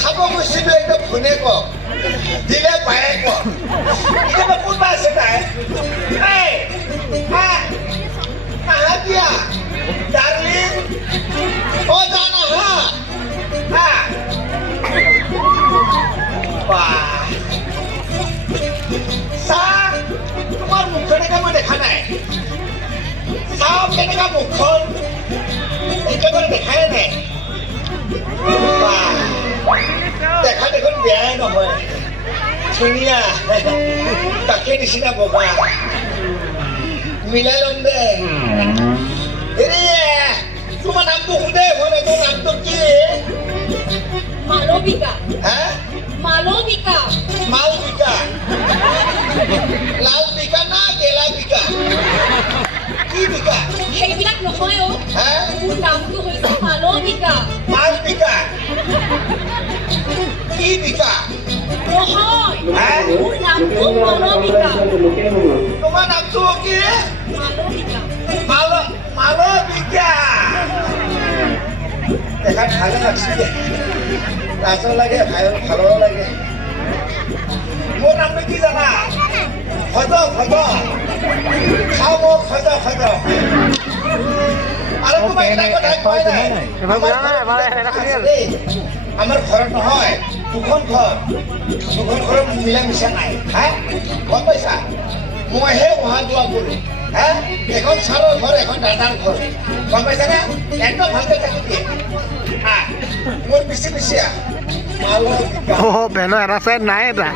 খাব গৈছিলো একদম ফোনে কক দিলে পায়ে কক এতিয়া কোনবা আছে তাই দিয়া ডার্লিং ও জানা চাহ তোমাৰ মুখখনকে মই দেখা নাই চাহ কেনেকা মুখখন একেবাৰে দেখাই নাই দেখা দেখোন বেয়াই নহয় ধুনীয়া তাকে নিচিনা বগা মিলাই ল'ম দে হেৰি তোমাৰ নামটো সোধে মানে তোৰ নামটো কি মালবিকা হা মালবিকা মালবিকা লাল বিকা না গেলা বিকা কি বিকা সেইবিলাক নহয় অ হা মোৰ নামটো হৈছে মালবিকা মালবিকা কি বিকা নহয় হা মোৰ নামটো মালবিকা তোমাৰ নামটো কি মালবিকা মালবিকা দেখাত ভালো লাগছে লাজও লাগে ভালো লাগে মোৰ নামটো কি জানা খজ খাব খজ আৰু তোমাৰ এটা কথা কয় নাই আমাৰ ঘৰত নহয় দুখন ঘৰৰ মিলা মিছা নাই হা গম পাইছা মইহে অহা যোৱা কৰোঁ হা এখন ছাৰৰ ঘৰ এখন দাদাৰ ঘৰ গম পাইছানে একদম ভালকে থাকি দিয়ে হা মোৰ পিছে বেনো এটা চাইড নাই এটা